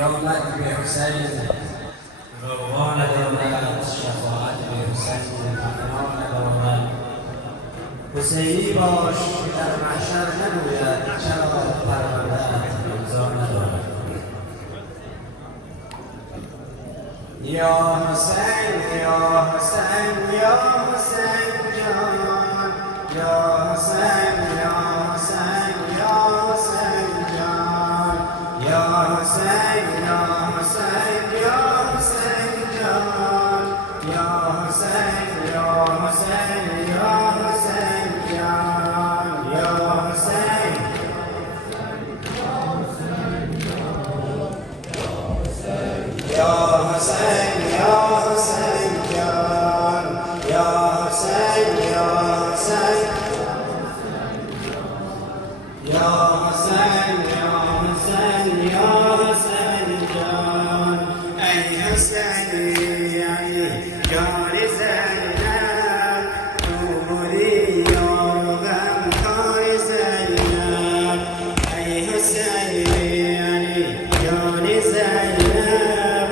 قیامت به حسین روان دارد، شفاعت به حسین فنان دارد. حسینی باش که در محشر نگوید چرا پرورده‌ات امضا ندارد. یا حسین یا حسین یا حسین جان، یا حسین یا حسین یا حسین جان، یا حسین یا حسین یا حسین جان، یا حسین یا حسین یا حسین جان، یا حسین یا حسین یا حسین جان، یا حسین یا حسین یا حسین یا حسین یا حسین جان. ای حسینی ای جان زینب، نوری یار و غمخوار زینب. ای حسینی ای جان زینب،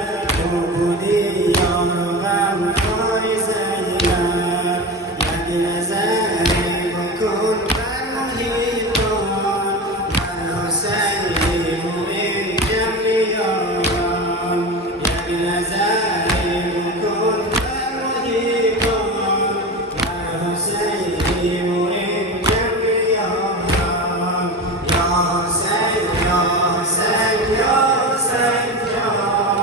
نوری یار و غمخوار زینب. یک نظری بکن بر محیطان، من حسینیم و این جمعیان. یک نظری بکن بر محیطان، من حسینیم و این جمعیان. یا حسین یا حسین یا حسین جان،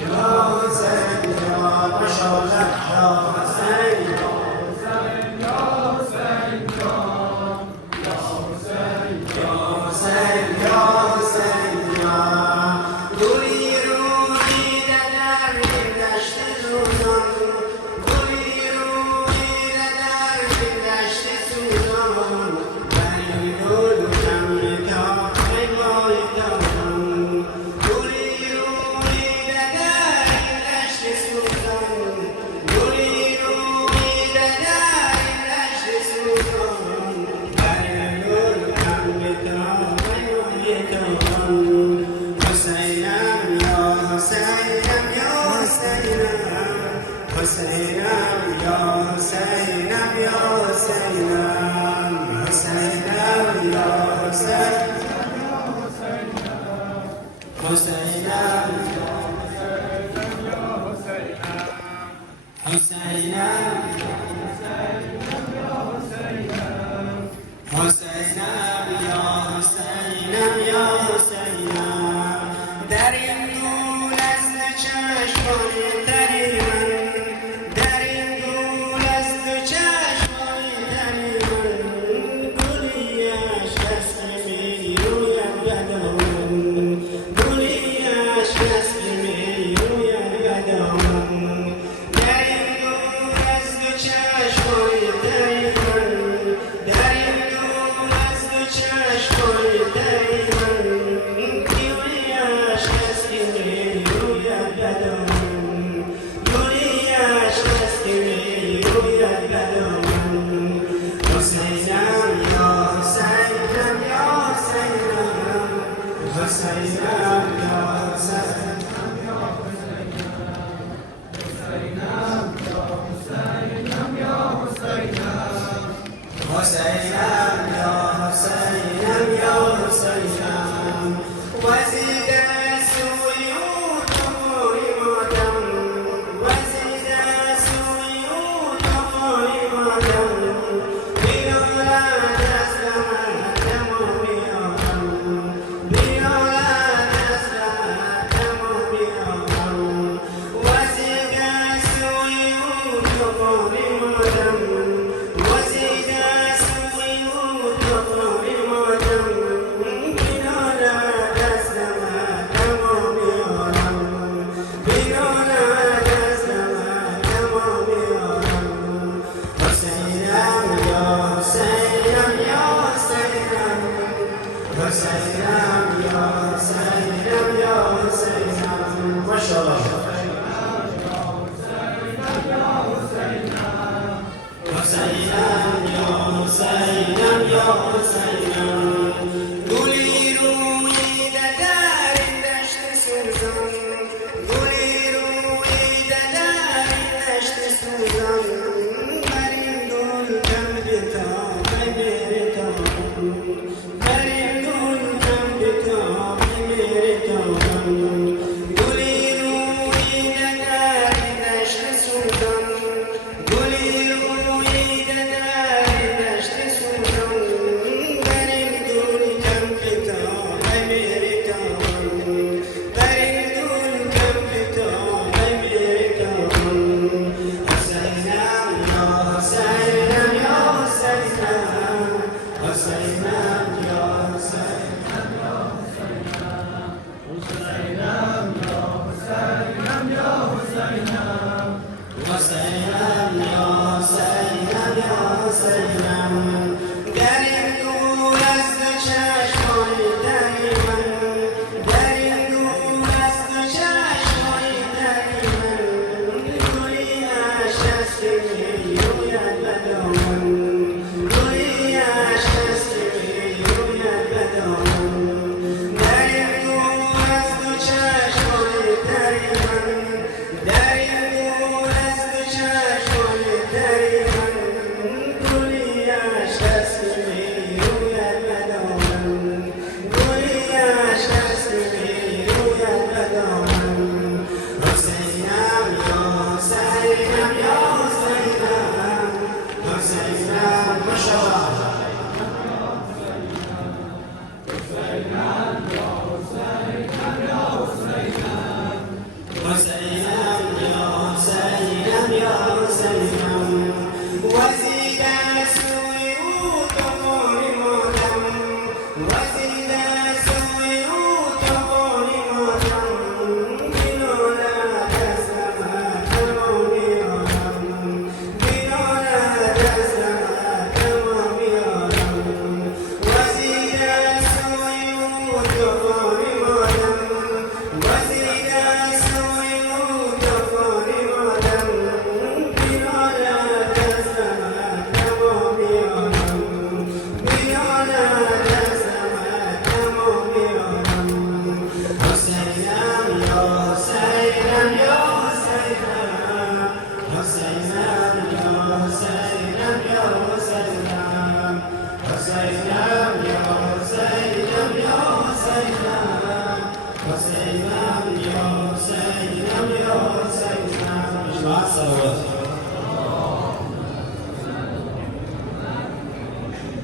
یا حسین جان، ماشاءالله. یا حسین یا حسین یا حسین جان، یا حسین یا حسین یا حسین جان. گلی رو دیده در این دشت سوزان، گلی رو دیده در این دشت سوزان. بری گل کمیتا ای بایدان، گلی رو دیده در این دشت سوزان، گلی رو دیده در این دشت سوزان. بری گل کمیتا ای بایدان. حسینم یا حسینم یا حسینم، حسینم یا حسینم یا حسینم، حسینم یا حسین، حسینم حسینم حسینم یا حسینم یا حسینم. در این دول از چشمان تری من، در این دول از چشمان تری من. گلیش کسی می روید بدان، گلیش کسی می روید بدان. در این دول از چشمان تری من، در این دول از چشمان تری من. گلیش کسی می روید بدان، گلیش کسی می روید بدان. حسینم یا حسینم یا حسینم، حسینم یا حسینم یا حسینم، حسینم یا حسینم، حسینم یا حسینم یا حسینم. وزید سوی او تمام مادم، وزید سوی او تمام مادم. بیارد از من تمام آدم، بیارد از من تمام آدم. وزید سوی او تمام مادم، وزید سوی او تمام مادم. بیارد از من تمام آدم، بیارد از من تمام آدم. حسینم یا حسینم یا حسینم، حسینم یا حسینم یا حسینم. ماشاءالله. حسینم یا حسینم، حسینم یا حسینم یا حسینم. گلی روی حسينا ما شاء الله وزيد سويرو تقول مدم وزيد سويرو تقول مدم بنولا تسمى تموميرم بنولا تسمى تموميرم وزيد سويرو تقول مدم وزيد سويرو تقول مدم بنولا Say